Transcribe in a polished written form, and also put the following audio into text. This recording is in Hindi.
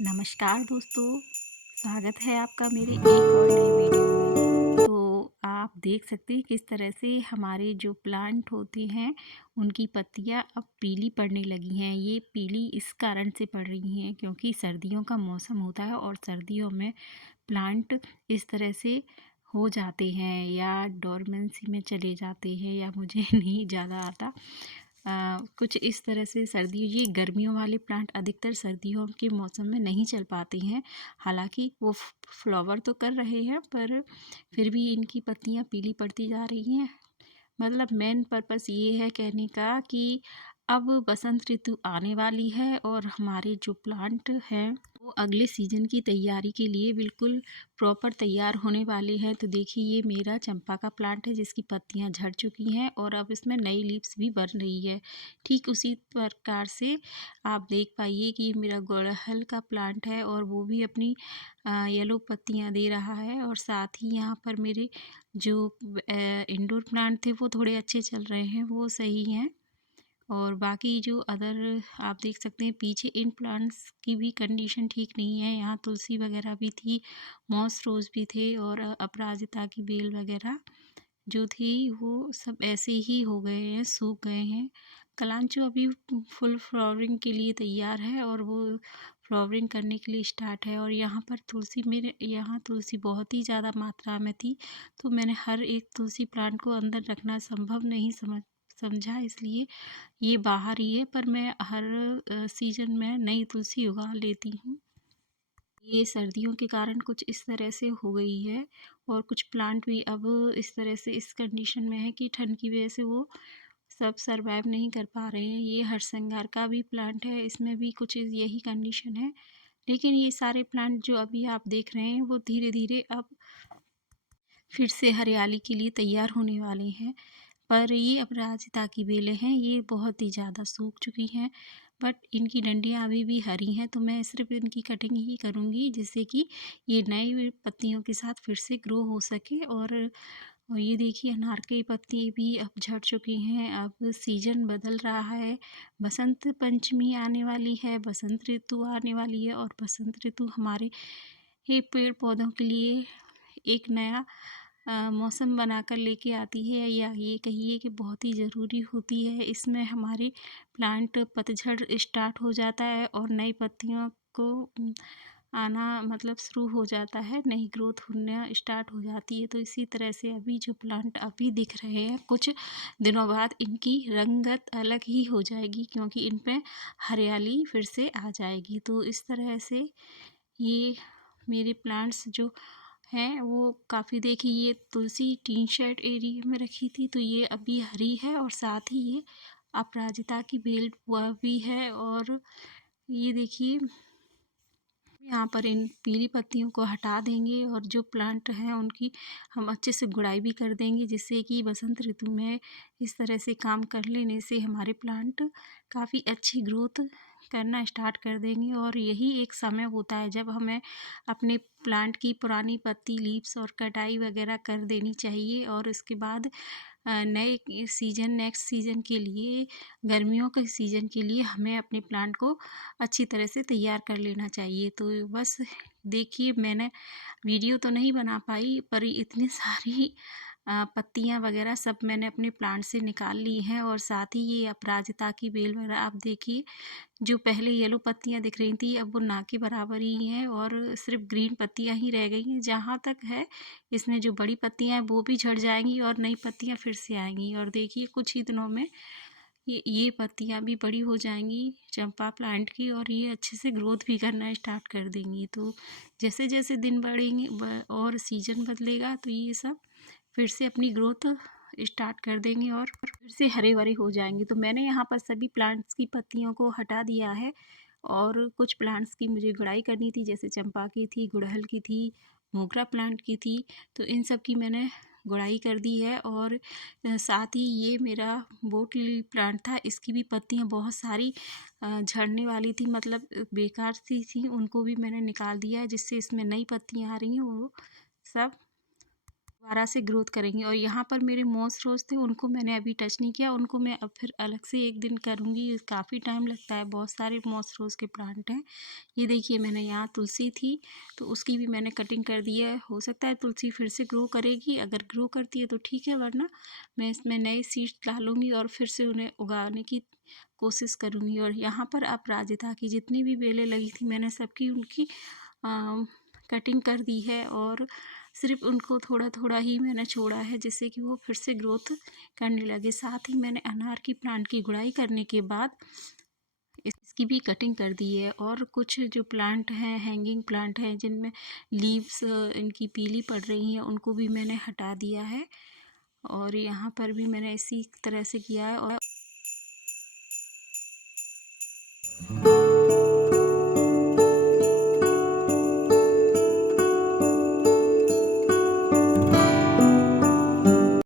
नमस्कार दोस्तों, स्वागत है आपका मेरे एक और नए वीडियो में। तो आप देख सकते हैं किस तरह से हमारे जो प्लांट होते हैं उनकी पत्तियां अब पीली पड़ने लगी हैं। ये पीली इस कारण से पड़ रही हैं क्योंकि सर्दियों का मौसम होता है और सर्दियों में प्लांट इस तरह से हो जाते हैं या डोरमेंसी में चले जाते हैं या मुझे नहीं ज़्यादा आता। कुछ इस तरह से सर्दी ये गर्मियों वाले प्लांट अधिकतर सर्दियों के मौसम में नहीं चल पाते हैं। हालांकि वो फ्लावर तो कर रहे हैं पर फिर भी इनकी पत्तियां पीली पड़ती जा रही हैं। मतलब मेन पर्पस ये है कहने का कि अब बसंत ऋतु आने वाली है और हमारे जो प्लांट हैं वो अगले सीजन की तैयारी के लिए बिल्कुल प्रॉपर तैयार होने वाले हैं। तो देखिए ये मेरा चंपा का प्लांट है जिसकी पत्तियां झड़ चुकी हैं और अब इसमें नई लीव्स भी बन रही है। ठीक उसी प्रकार से आप देख पाइए कि ये मेरा गुड़हल का प्लांट है और वो भी अपनी येलो पत्तियां दे रहा है। और साथ ही यहाँ पर मेरे जो इंडोर प्लांट थे वो थोड़े अच्छे चल रहे हैं, वो सही हैं। और बाकी जो अदर आप देख सकते हैं पीछे इन प्लांट्स की भी कंडीशन ठीक नहीं है। यहाँ तुलसी वगैरह भी थी, मॉस रोज़ भी थे और अपराजिता की बेल वगैरह जो थी वो सब ऐसे ही हो गए हैं, सूख गए हैं। कलांचो अभी फुल फ्लावरिंग के लिए तैयार है और वो फ्लावरिंग करने के लिए स्टार्ट है। और यहाँ पर तुलसी, मेरे यहाँ तुलसी बहुत ही ज़्यादा मात्रा में थी तो मैंने हर एक तुलसी प्लांट को अंदर रखना संभव नहीं समझा, इसलिए ये बाहर ही है। पर मैं हर सीजन में नई तुलसी उगा लेती हूँ। ये सर्दियों के कारण कुछ इस तरह से हो गई है और कुछ प्लांट भी अब इस तरह से इस कंडीशन में है कि ठंड की वजह से वो सब सरवाइव नहीं कर पा रहे हैं। ये हरसिंगार का भी प्लांट है, इसमें भी कुछ यही कंडीशन है। लेकिन ये सारे प्लांट जो अभी आप देख रहे हैं वो धीरे धीरे अब फिर से हरियाली के लिए तैयार होने वाले हैं। पर ये अपराजिता की बेलें हैं, ये बहुत ही ज़्यादा सूख चुकी हैं बट इनकी डंडियाँ अभी भी हरी हैं। तो मैं सिर्फ इनकी कटिंग ही करूँगी जिससे कि ये नई पत्तियों के साथ फिर से ग्रो हो सके। और ये देखिए अनार की पत्ती भी अब झड़ चुकी हैं। अब सीजन बदल रहा है, बसंत पंचमी आने वाली है, बसंत ऋतु आने वाली है और बसंत ऋतु हमारे ये पेड़ पौधों के लिए एक नया मौसम बनाकर लेके आती है, या ये कहिए कि बहुत ही ज़रूरी होती है। इसमें हमारे प्लांट पतझड़ स्टार्ट हो जाता है और नई पत्तियों को आना मतलब शुरू हो जाता है, नई ग्रोथ होना स्टार्ट हो जाती है। तो इसी तरह से अभी जो प्लांट अभी दिख रहे हैं कुछ दिनों बाद इनकी रंगत अलग ही हो जाएगी क्योंकि इन पे हरियाली फिर से आ जाएगी। तो इस तरह से ये मेरे प्लांट्स जो हैं वो काफ़ी, देखिए ये तुलसी टीन शेड एरिया में रखी थी तो ये अभी हरी है और साथ ही ये अपराजिता की बेल वह भी है। और ये देखिए यहाँ पर इन पीली पत्तियों को हटा देंगे और जो प्लांट हैं उनकी हम अच्छे से गुड़ाई भी कर देंगे जिससे कि बसंत ऋतु में इस तरह से काम कर लेने से हमारे प्लांट काफ़ी अच्छी ग्रोथ करना स्टार्ट कर देंगे। और यही एक समय होता है जब हमें अपने प्लांट की पुरानी पत्ती लीव्स और कटाई वगैरह कर देनी चाहिए और उसके बाद नए सीजन नेक्स्ट सीजन के लिए, गर्मियों के सीजन के लिए हमें अपने प्लांट को अच्छी तरह से तैयार कर लेना चाहिए। तो बस देखिए मैंने वीडियो तो नहीं बना पाई पर इतनी सारी पत्तियां वगैरह सब मैंने अपने प्लांट से निकाल ली हैं। और साथ ही ये अपराजिता की बेल वगैरह आप देखिए, जो पहले येलो पत्तियां दिख रही थी अब वो ना के बराबर ही हैं और सिर्फ ग्रीन पत्तियां ही रह गई हैं। जहाँ तक है इसमें जो बड़ी पत्तियां हैं वो भी झड़ जाएंगी और नई पत्तियां फिर से आएंगी। और देखिए कुछ ही दिनों में ये पत्तियां भी बड़ी हो जाएंगी चंपा प्लांट की और ये अच्छे से ग्रोथ भी करना स्टार्ट कर देंगी। तो जैसे जैसे दिन बढ़ेंगे और सीजन बदलेगा तो ये सब फिर से अपनी ग्रोथ स्टार्ट कर देंगे और फिर से हरे भरे हो जाएंगे। तो मैंने यहाँ पर सभी प्लांट्स की पत्तियों को हटा दिया है और कुछ प्लांट्स की मुझे गुड़ाई करनी थी, जैसे चंपा की थी, गुड़हल की थी, मोगरा प्लांट की थी। तो इन सब की मैंने गुड़ाई कर दी है। और साथ ही ये मेरा बोट लिली प्लांट था, इसकी भी पत्तियां बहुत सारी झड़ने वाली थी, मतलब बेकार सी थी, उनको भी मैंने निकाल दिया है जिससे इसमें नई पत्तियां आ रही हैं वो सब दोबारा से ग्रोथ करेंगी। और यहाँ पर मेरे मॉस रोज़ थे, उनको मैंने अभी टच नहीं किया, उनको मैं अब फिर अलग से एक दिन करूँगी। काफ़ी टाइम लगता है, बहुत सारे मॉस रोज़ के प्लांट हैं। ये देखिए मैंने यहाँ तुलसी थी तो उसकी भी मैंने कटिंग कर दी है। हो सकता है तुलसी फिर से ग्रो करेगी, अगर ग्रो करती है तो ठीक है, वरना मैं इसमें नए सीड्स डालूँगी और फिर से उन्हें उगाने की कोशिश करूँगी। और यहाँ पर अपराजिता की जितनी भी बेलें लगी थी मैंने सबकी उनकी कटिंग कर दी है और सिर्फ उनको थोड़ा थोड़ा ही मैंने छोड़ा है जिससे कि वो फिर से ग्रोथ करने लगे। साथ ही मैंने अनार की प्लांट की गुड़ाई करने के बाद इसकी भी कटिंग कर दी है। और कुछ जो प्लांट हैं, हैंगिंग प्लांट हैं जिनमें लीव्स इनकी पीली पड़ रही हैं, उनको भी मैंने हटा दिया है। और यहाँ पर भी मैंने इसी तरह से किया है। और